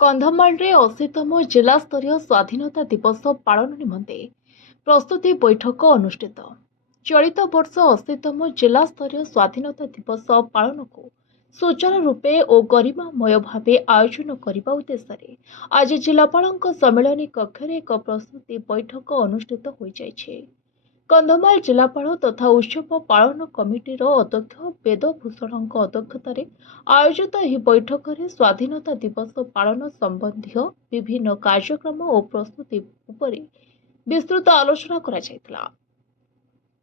କନ୍ଧମାଳରେ 80ତମ ଜିଲ୍ଲାସ୍ତରୀୟ ସ୍ୱାଧୀନତା ଦିବସ ପାଳନ ନିମନ୍ତେ ପ୍ରସ୍ତୁତି ବୈଠକ ଅନୁଷ୍ଠିତ। ଚଳିତ ବର୍ଷ 80ତମ ଜିଲ୍ଲାସ୍ତରୀୟ ସ୍ୱାଧୀନତା ଦିବସ ପାଳନକୁ ସୁଚାରୁ ରୂପେ ଓ ଗରିମାମୟ ଭାବେ ଆୟୋଜନ କରିବା ଉଦ୍ଦେଶ୍ୟରେ ଆଜି ଜିଲ୍ଲାପାଳଙ୍କ ସମ୍ମିଳନୀ କକ୍ଷରେ ଏକ ପ୍ରସ୍ତୁତି ବୈଠକ ଅନୁଷ୍ଠିତ ହୋଇଯାଇଛି। କନ୍ଧମାଳ ଜିଲ୍ଲାପାଳ ତଥା ଉତ୍ସବ ପାଳନ କମିଟିର ଅଧ୍ୟକ୍ଷ ବେଦଭୂଷଣଙ୍କ ଅଧ୍ୟକ୍ଷତାରେ ଆୟୋଜିତ ଏହି ବୈଠକରେ ସ୍ୱାଧୀନତା ଦିବସ ପାଳନ ସମ୍ବନ୍ଧୀୟ ବିଭିନ୍ନ କାର୍ଯ୍ୟକ୍ରମ ଓ ପ୍ରସ୍ତୁତି ଉପରେ ବିସ୍ତୃତ ଆଲୋଚନା କରାଯାଇଥିଲା।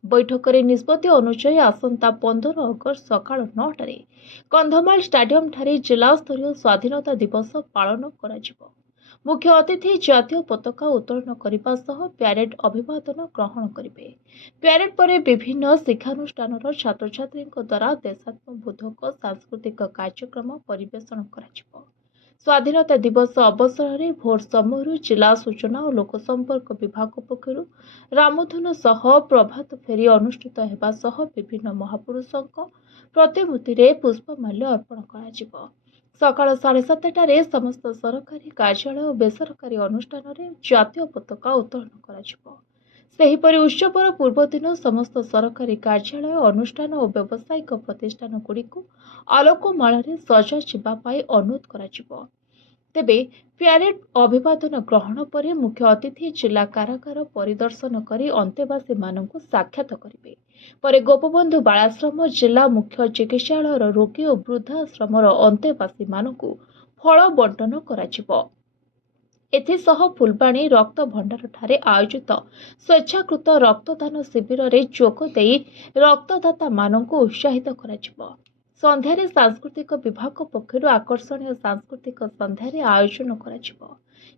ବୈଠକରେ ନିଷ୍ପତ୍ତି ଅନୁଯାୟୀ ଆସନ୍ତା 15 ଅଗଷ୍ଟ ସକାଳ 9ଟାରେ କନ୍ଧମାଳ ଷ୍ଟାଡିୟମଠାରେ ଜିଲ୍ଲାସ୍ତରୀୟ ସ୍ୱାଧୀନତା ଦିବସ ପାଳନ କରାଯିବ। ମୁଖ୍ୟ ଅତିଥି ଜାତୀୟ ପତାକା ଉତ୍ତୋଳନ କରିବା ସହ ପ୍ୟାରେଡ୍ ଅଭିବାଦନ ଗ୍ରହଣ କରିବେ। ପ୍ୟାରେଡ୍ ପରେ ବିଭିନ୍ନ ଶିକ୍ଷାନୁଷ୍ଠାନର ଛାତ୍ରଛାତ୍ରୀଙ୍କ ଦ୍ୱାରା ଦେଶାତ୍ମବୋଧକ ସାଂସ୍କୃତିକ କାର୍ଯ୍ୟକ୍ରମ ପରିବେଷଣ କରାଯିବ। ସ୍ୱାଧୀନତା ଦିବସ ଅବସରରେ ଭୋର ସମୟରୁ ଜିଲ୍ଲା ସୂଚନା ଓ ଲୋକସମ୍ପର୍କ ବିଭାଗ ପକ୍ଷରୁ ରାମଧୁନ ସହ ପ୍ରଭାତ ଫେରି ଅନୁଷ୍ଠିତ ହେବା ସହ ବିଭିନ୍ନ ମହାପୁରୁଷଙ୍କ ପ୍ରତିମୂର୍ତ୍ତିରେ ପୁଷ୍ପମାଲ୍ୟ ଅର୍ପଣ କରାଯିବ। ସକାଳ 7:30ଟାରେ ସମସ୍ତ ସରକାରୀ କାର୍ଯ୍ୟାଳୟ ଓ ବେସରକାରୀ ଅନୁଷ୍ଠାନରେ ଜାତୀୟ ପତାକା ଉତ୍ତୋଳନ କରାଯିବ। ସେହିପରି ଉତ୍ସବର ପୂର୍ବଦିନ ସମସ୍ତ ସରକାରୀ କାର୍ଯ୍ୟାଳୟ, ଅନୁଷ୍ଠାନ ଓ ବ୍ୟବସାୟିକ ପ୍ରତିଷ୍ଠାନଗୁଡ଼ିକୁ ଆଲୋକମାଳାରେ ସଜାଯିବା ପାଇଁ ଅନୁରୋଧ କରାଯିବ। ତେବେ ପ୍ୟାରେଡ୍ ଅଭିବାଦନ ଗ୍ରହଣ ପରେ ମୁଖ୍ୟ ଅତିଥି ଜିଲ୍ଲା କାରାଗାର ପରିଦର୍ଶନ କରି ଅନ୍ତେବାସୀମାନଙ୍କୁ ସାକ୍ଷାତ କରିବେ। ପରେ ଗୋପବନ୍ଧୁ ବାଳାଶ୍ରମ, ଜିଲ୍ଲା ମୁଖ୍ୟ ଚିକିତ୍ସାଳୟର ରୋଗୀ ଓ ବୃଦ୍ଧାଶ୍ରମର ଅନ୍ତେବାସୀମାନଙ୍କୁ ଫଳ ବଣ୍ଟନ କରାଯିବ। ଏଥିସହ ଫୁଲବାଣୀ ରକ୍ତ ଭଣ୍ଡାରଠାରେ ଆୟୋଜିତ ସ୍ୱେଚ୍ଛାକୃତ ରକ୍ତଦାନ ଶିବିରରେ ଯୋଗ ଦେଇ ରକ୍ତଦାତାମାନଙ୍କୁ ଉତ୍ସାହିତ କରାଯିବ। ସନ୍ଧ୍ୟାରେ ସାଂସ୍କୃତିକ ବିଭାଗ ପକ୍ଷରୁ ଆକର୍ଷଣୀୟ ସାଂସ୍କୃତିକ ସନ୍ଧ୍ୟାରେ ଆୟୋଜନ କରାଯିବ।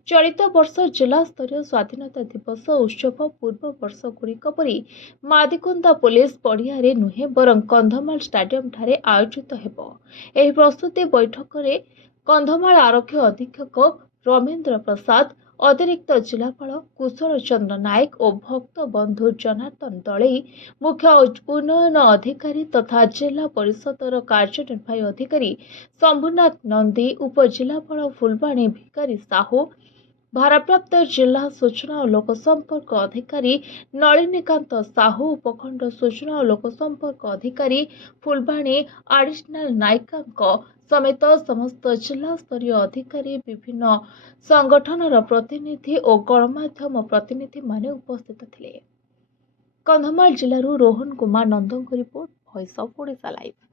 ଚଳିତ ବର୍ଷ ଜିଲ୍ଲାସ୍ତରୀୟ ସ୍ୱାଧୀନତା ଦିବସ ଉତ୍ସବ ପୂର୍ବ ବର୍ଷଗୁଡ଼ିକ ପରି ମାଦିକୁନ୍ଦା ପୋଲିସ ପଡ଼ିଆରେ ନୁହେଁ ବରଂ କନ୍ଧମାଳ ଷ୍ଟାଡିୟମଠାରେ ଆୟୋଜିତ ହେବ। ଏହି ପ୍ରସ୍ତୁତି ବୈଠକରେ କନ୍ଧମାଳ ଆରକ୍ଷୀ ଅଧୀକ୍ଷକ ରମେନ୍ଦ୍ର ପ୍ରସାଦ, ଅତିରିକ୍ତ ଜିଲ୍ଲାପାଳ କୁଶଳ ଚନ୍ଦ୍ର ନାୟକ ଓ ଭକ୍ତବନ୍ଧୁ ଜନାର୍ଦ୍ଦନ ଦଳେଇ, ମୁଖ୍ୟ ଉନ୍ନୟନ ଅଧିକାରୀ ତଥା ଜିଲ୍ଲା ପରିଷଦର କାର୍ଯ୍ୟନିର୍ବାହୀ ଅଧିକାରୀ ଶମ୍ଭୁନାଥ ନନ୍ଦୀ, ଉପଜିଲ୍ଲାପାଳ ଫୁଲବାଣୀ ଭିକାରୀ ସାହୁ, ଭାରପ୍ରାପ୍ତ ଜିଲ୍ଲା ସୂଚନା ଓ ଲୋକସମ୍ପର୍କ ଅଧିକାରୀ ନଳିନୀକାନ୍ତ ସାହୁ, ଉପଖଣ୍ଡ ସୂଚନା ଓ ଲୋକସମ୍ପର୍କ ଅଧିକାରୀ ଫୁଲବାଣୀ ଆଡିସନାଲ ନାୟିକାଙ୍କ ସମେତ ସମସ୍ତ ଜିଲ୍ଲାସ୍ତରୀୟ ଅଧିକାରୀ, ବିଭିନ୍ନ ସଂଗଠନର ପ୍ରତିନିଧି ଓ ଗଣମାଧ୍ୟମ ପ୍ରତିନିଧିମାନେ ଉପସ୍ଥିତ ଥିଲେ। କନ୍ଧମାଳ ଜିଲ୍ଲାରୁ ରୋହନ କୁମାର ନନ୍ଦଙ୍କ report, voice of Odisha live.